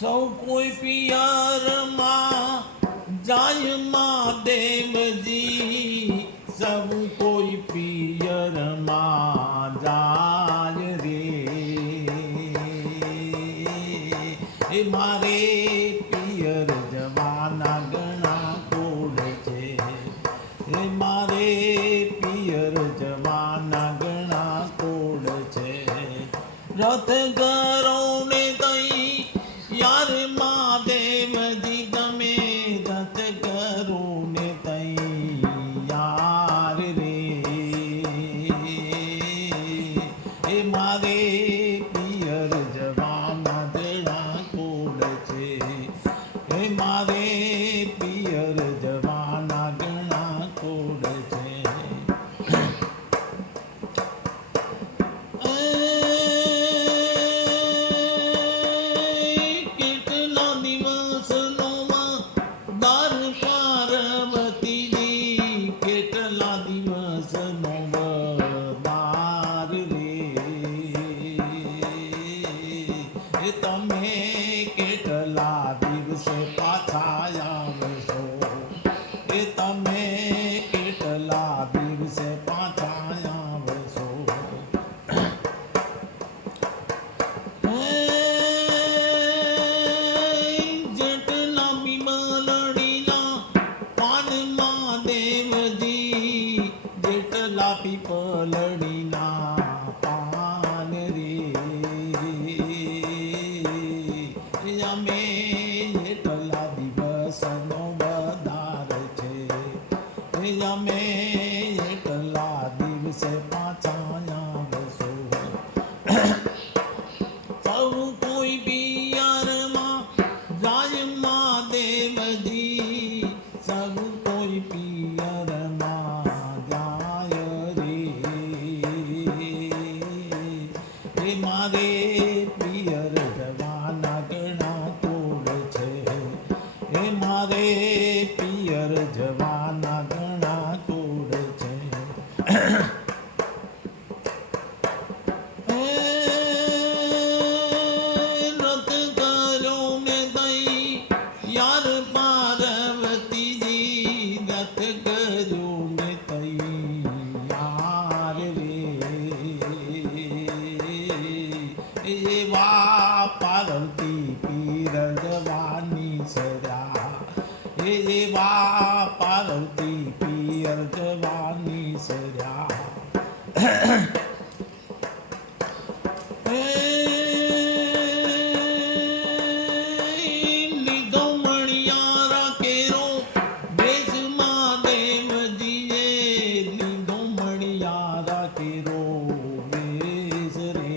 સૌ કોઈ પિયરમાં જાય મહાદેવજી, સૌ કોઈ પિયરમાં જાય રે. એ મારે પિયર જવાના ઘણા કોડ છે, એ મારે પિયર જવાના ઘણા કોડ છે. રથ કરો ને તઈ યાર મહાદેવજી, તમે રથ કરો ને તઈ યાર રે. એ મારે પિયર જવાના ઘણા કોડ છે, એ મારે પિયર જવાના ઘણા કોડ છે. કેટલા દિવસનો દાર પાર્વતીજી, કેટલા દિવસનો દાર રે. એ તમે કેટલા દિવસે પાછા આવશો, એ તમે કેટલા દિવસે પાછા આવશો. જેટલા પીપલડીના પાન મહાદેવજી, જેટલા પીપલડીના પાન રે. અમે એટલા દિવસનો બધાર છે, અમે એટલા દિવસે પાછા આવશો. સૌ કોઈ પિયરમાં જાય મહાદેવજી, સૌ કોઈ પિયરમાં જાય રે. એ મારે પિયર જવાના ઘણા કોડ છે, એ મારે પિયર જવાના ઘણા કોડ છે. રથ કરો ને તઈ યાર પાર્વતીજી, રથ કરો ને તઈ યાર રે. એવા પાર્વતી પીર જવાની સર્યા, એવા પાર્વતી પીર જવાની સર્યા. લીધો મણિયારા કેરો વેશ મહાદેવજીએ, લીધો મણિયારા કેરો વેશ રે.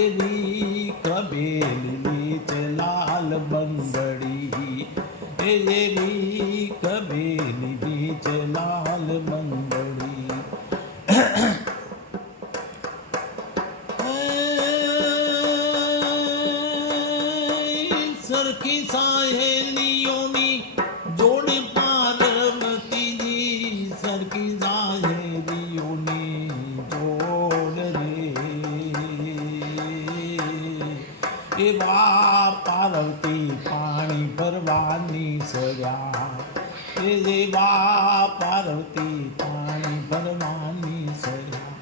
એવી કબેલી લાલ બંગડી, એવી કબેલી લાલ બંગડી. સરખી સાહેલીઓની જોડ પાર્વતીજી, સરખી સાહેલીઓની જોડ રે. એવા પાર્વતી પાણી ભરવાની સર્યા, એવા પાર્વતી પાણી ભરવાની સર્યા.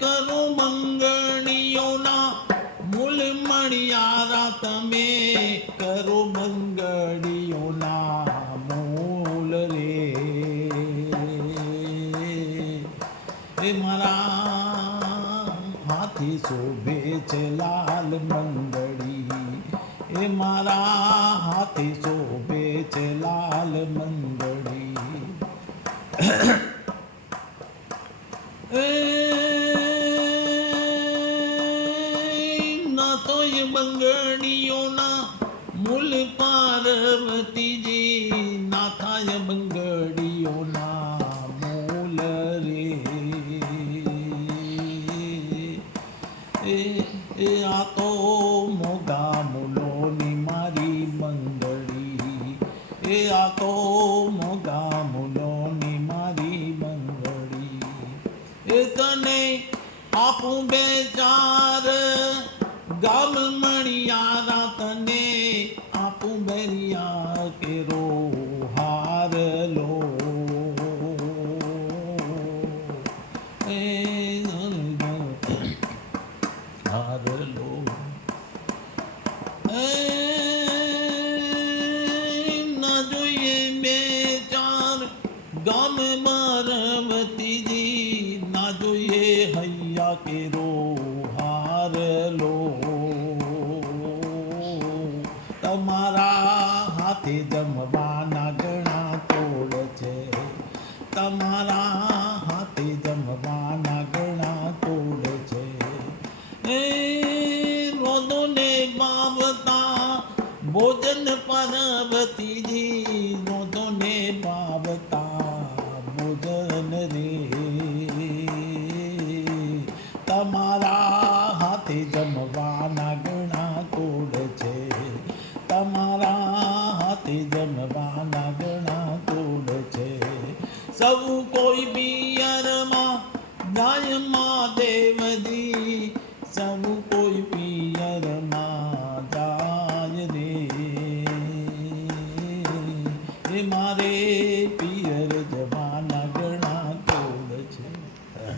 કરો મંગળીઓના મૂલ મણિયારા, તમે કરો મંગળીઓના મૂલ રે. એ મારા હાથી શોભે છે લાલ મંગળી, એ મારા હાથી શોભે છે લાલ મંગળી. ના તોય બંગડીઓના મૂલ પાર્વતીજી, ના થાય બંગડીઓના મૂલ રે. એ આ તો મોગા મૂલોની મારી મંગળી, એ આ તો મોગા મૂલોની મારી મંગળી. આપું બે ચાર ગામ મણિયારા તને આપું બેરિયા કેરો હાર લો એ હાર લો ના જોઈએ બે ચાર ગામ રમતીજી ના જોઈએ હૈયા કેરો હાર લો તમારા હાથે જમવાના ઘણા તોડ છે તમારા હાથે જમવાના ઘણા તોડ છે એ રોદોને બાવતા ભોજન પાર્વતીજી રોદોને બાવતા ભોજન રે તમારા હાથે જમવાના ઘણા તોડ છે તમારા હાથે જમવાના ઘણા તોડ છે સૌ કોઈ પિયરમાં જાય મહાદેવજી સૌ કોઈ પિયરમાં